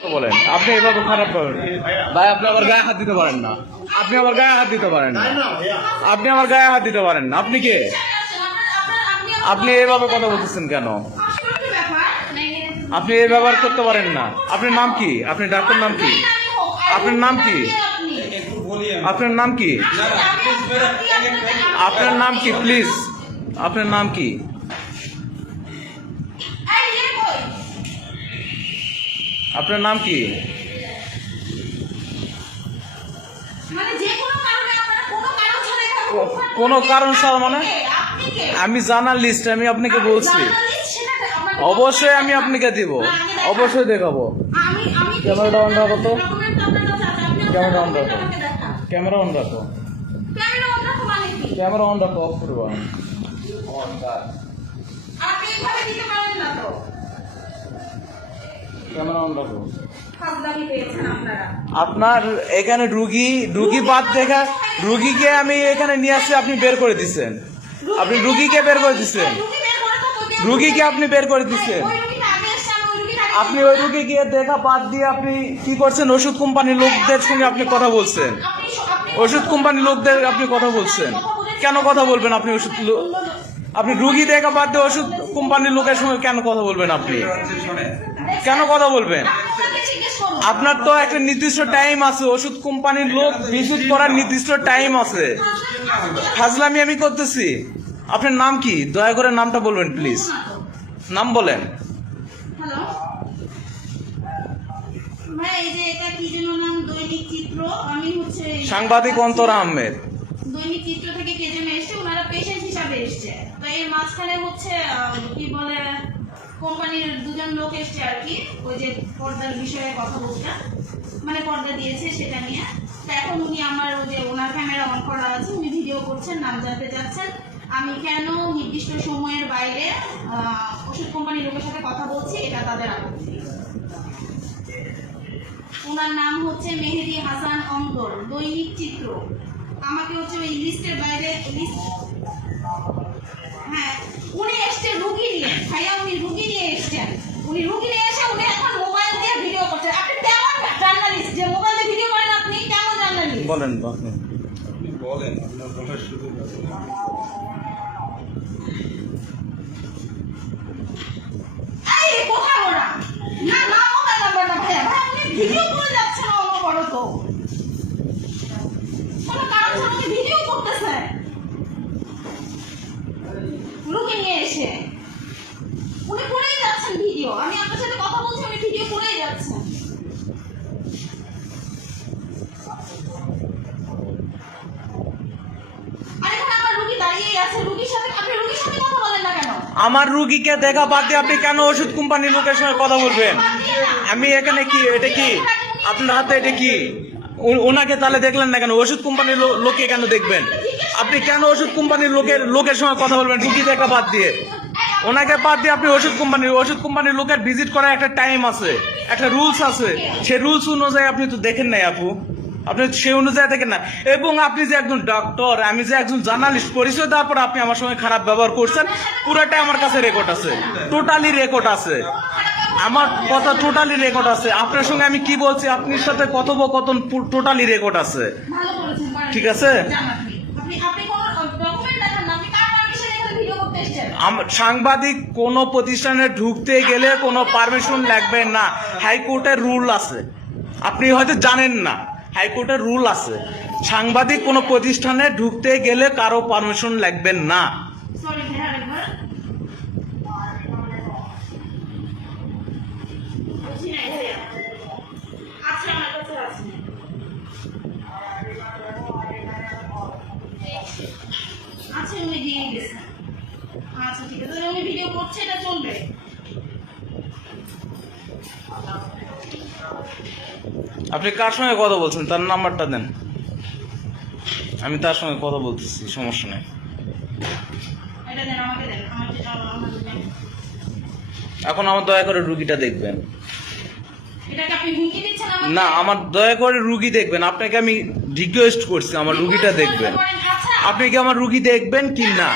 কথা বলেন আপনি এভাবে খারাপ করেন ভাই আপনি আবার গায়ে হাত দিতে পারেন না। আপনি আবার গায়ে হাত দিতে পারেন না। আপনি আমার গায়ে হাত দিতে পারেন না। আপনি কে? আপনি এভাবে কথা বলতেছেন কেন? আপনি এই ব্যবহার করতে পারেন না। আপনার নাম কি? আপনি ডাক্তার নাম কি? আপনার নাম কি? আপনার নাম কি? আপনার নাম কি? প্লিজ আপনার নাম কি? আপনার নাম কি? মানে কোনো কারণে ছাড়া মানে? আমি জার্নালিস্ট আমি আপনাকে বলছি। অবশ্যই আমি আপনাকে দিব। অবশ্যই দেখাবো। আমি আমি ক্যামেরাটা অন রাখো তো। ক্যামেরা অন রাখো। ক্যামেরা অন রাখো মানে ক্যামেরা অন রাখো অফ করব। আপনারা। আপনার এখানে রুগী রুগী বাদ দেখা রুগীকে আমি এখানে নিয়ে আসছি আপনি বের করে দিচ্ছেন। আপনি রুগীকে বের করে দিচ্ছেন। রুগী রুগীকে আপনি বের করে দিচ্ছেন। ওই আপনি ওই রুগীকে দেখা বাদ দিয়ে আপনি কি করছেন? ওষুধ কোম্পানির লোকদের সঙ্গে আপনি কথা বলছেন। ওষুধ কোম্পানির লোকদের আপনি কথা বলছেন। কেন কথা বলবেন আপনি ওষুধ আপনি রুগী দেখা বাদ দিয়ে ওষুধ কোম্পানির লোকের সঙ্গে কেন কথা বলবেন আপনি? কেন কথা বলবেন। আপনার তো একটা নির্দিষ্ট টাইম আছে ওষুধ কোম্পানির লোক ভিজিট করার নির্দিষ্ট টাইম আছে। ফাজলামি আমি করতেছি। আপনার নাম কি? দয়া করে নামটা বলবেন প্লিজ নাম বলেন। সাংবাদিক অন্তর আহমেদ। দৈনিক চিত্র থেকে কে যেন এসছে, ওনারা পেশেন্ট হিসাবে এসছে। তো এর মাঝখানে হচ্ছে কি বলে, কোম্পানির দুজন লোক এসছে আর কি, ওই যে পর্দার বিষয়ে কথা বলতে মানে পর্দা দিয়েছে সেটা নিয়ে। তো এখন উনি আমার ওই যে ওনার ক্যামেরা অন করা আছে, উনি ভিডিও করছেন, নাম জানতে চাচ্ছেন। আমি কেন নির্দিষ্ট সময়ের বাইরে ওষুধ কোম্পানির লোকের সাথে কথা বলছি, এটা তাদের আপত্তি। ওনার নাম হচ্ছে মেহেদি হাসান অঙ্গর দৈনিক চিত্র। আমাকে হচ্ছে ওই লিস্টের বাইরে লিস্ট হ্যাঁ উনি এসছে রুগী নিয়ে ভাইয়া উনি রুগী নিয়ে এসছেন উনি রুগী নিয়ে এসে উনি এখন মোবাইল দিয়ে ভিডিও করছেন আপনি কেমন জার্নালিস্ট যে মোবাইল দিয়ে ভিডিও করেন আপনি কেমন জার্নালিস্ট বলেন বলেন। আপনি বলেন আপনার বলার সুযোগ আছে এই কোথায় ওরা না না মোবাইল নাম্বার না ভাইয়া ভাই আপনি ভিডিও করে যাচ্ছেন অনবরত কোনো কারণ ছাড়া উনি ভিডিও করতেছে রুগী নিয়ে এসে উনি করেই যাচ্ছেন ভিডিও আমি আপনার সাথে কথা বলছি উনি ভিডিও করেই যাচ্ছেন আর এখানে আমার রুগী দাঁড়িয়েই আছে রুগীর সাথে আপনি রুগীর সাথে কথা বলেন না কেন আমার রুগীকে দেখা বাদ আপনি কেন ওষুধ কোম্পানির লোকের সঙ্গে কথা বলবেন? আমি এখানে কি, এটা কি? আপনার হাতে এটা কি? ওনাকে তাহলে দেখলেন না কেন? ওষুধ কোম্পানির লো- লোককে কেন দেখবেন? আপনি কেন ওষুধ কোম্পানির লোকের লোকের সঙ্গে কথা বলবেন রুগী দেখা বাদ দিয়ে? ওনাকে বাদ দিয়ে আপনি ওষুধ কোম্পানির ওষুধ কোম্পানির লোকের ভিজিট করার একটা টাইম আছে, একটা রুলস আছে। সেই রুলস অনুযায়ী আপনি তো দেখেন নাই আপু। আপনি সেই অনুযায়ী দেখেন না। এবং আপনি যে একজন ডক্টর আমি যে একজন জার্নালিস্ট পরিচয় দেওয়ার পর আপনি আমার সঙ্গে খারাপ ব্যবহার করছেন পুরোটাই আমার কাছে রেকর্ড আছে। টোটালি রেকর্ড আছে। আমার কথা টোটালি রেকর্ড আছে। আপনার সঙ্গে আমি কি বলছি আপনার সাথে কথোপকথন টোটালি রেকর্ড আছে। ঠিক আছে? সাংবাদিক কোনো প্রতিষ্ঠানে ঢুকতে গেলে কোনো পারমিশন লাগবে না। হাইকোর্টের রুল আছে। আপনি হয়তো জানেন না। হাইকোর্টের রুল আছে। সাংবাদিক কোনো প্রতিষ্ঠানে ঢুকতে গেলে কারও পারমিশন লাগবে না। আচ্ছা আচ্ছা ঠিক আছে উনি ভিডিও করছে এটা চলবে আপনি কার সঙ্গে কথা বলছেন? তার নাম্বারটা দেন। আমি তার সঙ্গে কথা বলতেছি সমস্যা নেই। এখন আমার দয়া করে রুগীটা দেখবেন। না আমার দয়া করে রুগী দেখবেন। আপনাকে আমি রিকোয়েস্ট করছি আমার রুগীটা দেখবেন। আচ্ছা। আপনি কি আমার রুগী দেখবেন কি না?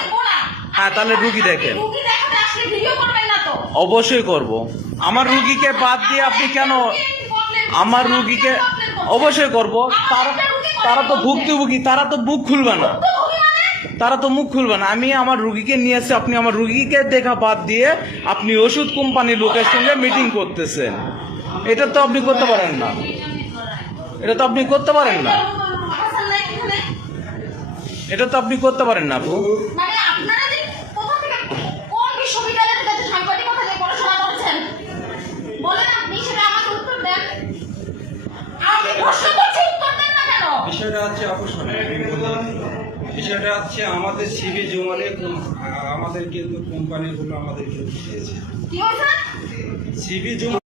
হ্যাঁ তাহলে রুগী দেখেন। অবশ্যই করব। আমার রুগীকে বাদ দিয়ে আপনি কেন আমার রুগীকে অবশ্যই করব। তারা তারা তো ভুক্তভোগী, তারা তো বুক খুলবে না। তারা তো মুখ খুলবে না। আমি আমার রুগীকে নিয়ে এসে আপনি আমার রুগীকে দেখা বাদ দিয়ে আপনি ওষুধ কোম্পানির লোকের সঙ্গে মিটিং করতেছেন। এটা তো আপনি করতে পারেন না। এটা তো আপনি করতে পারেন না? এটা তো আপনি করতে পারেন না আপু মানে আপনারা যে কোথা থেকে কোন বিশ্ববিদ্যালয় থেকে যে সাংবাদিকতা নিয়ে পড়াশোনা করছেন বলেন আপনি সেটা আমাকে উত্তর দেন আমি প্রশ্ন করছি উত্তর দেন না কেন বিষয়টা হচ্ছে বিষয়টা হচ্ছে আমাদের সিবি জমানে আমাদের কিন্তু কোম্পানিগুলো আমাদেরকে দিয়েছে। সিবি জমা